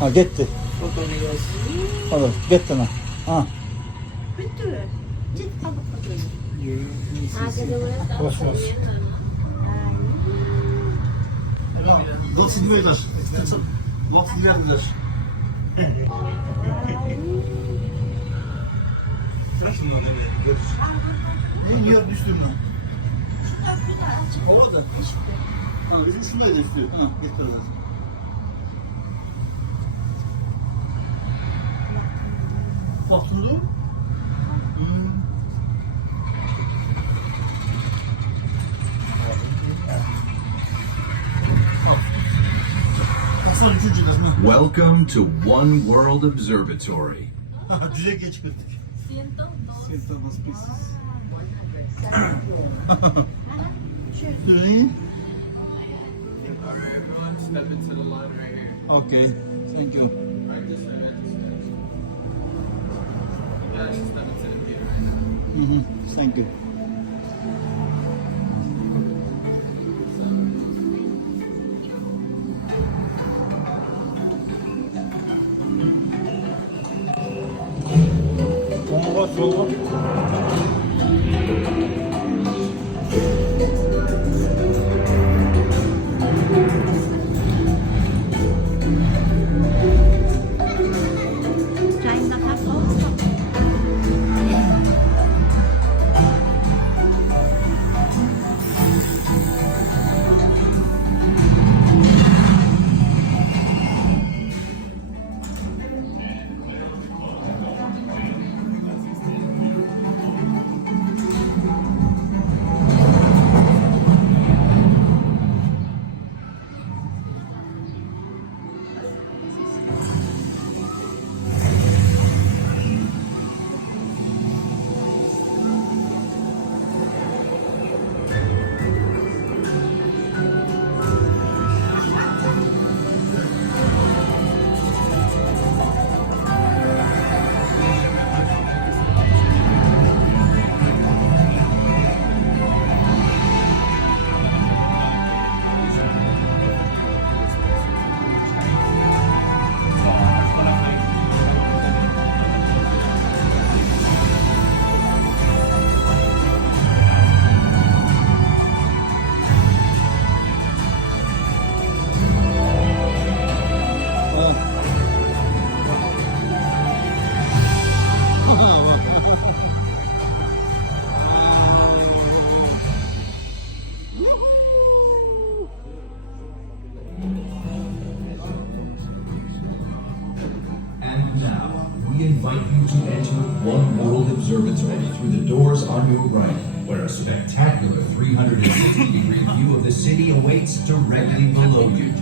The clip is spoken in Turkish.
Ha gitti. Olur gitti mi? Ha. Bitti. Git kalıp Boş boş. Dat is middag. Wat verder. Şundan evet. Ne yer düştüm lan? Orada. Ha bizim şuna da istiyor. Ha getirler. Patladı. Hasan üçüncü dersi. Welcome to One World Observatory. Düze geç kırdık. Siento más pieces. Step into the line right here. Okay. Thank you. Right this way, right this way. You guys should step into the theater right now. Thank you. Sola bak, sola bak. Çayında tatlı olsa. And now, we invite you to enter One World Observatory through the doors on your right, where a spectacular 360-degree view of the city awaits directly below you.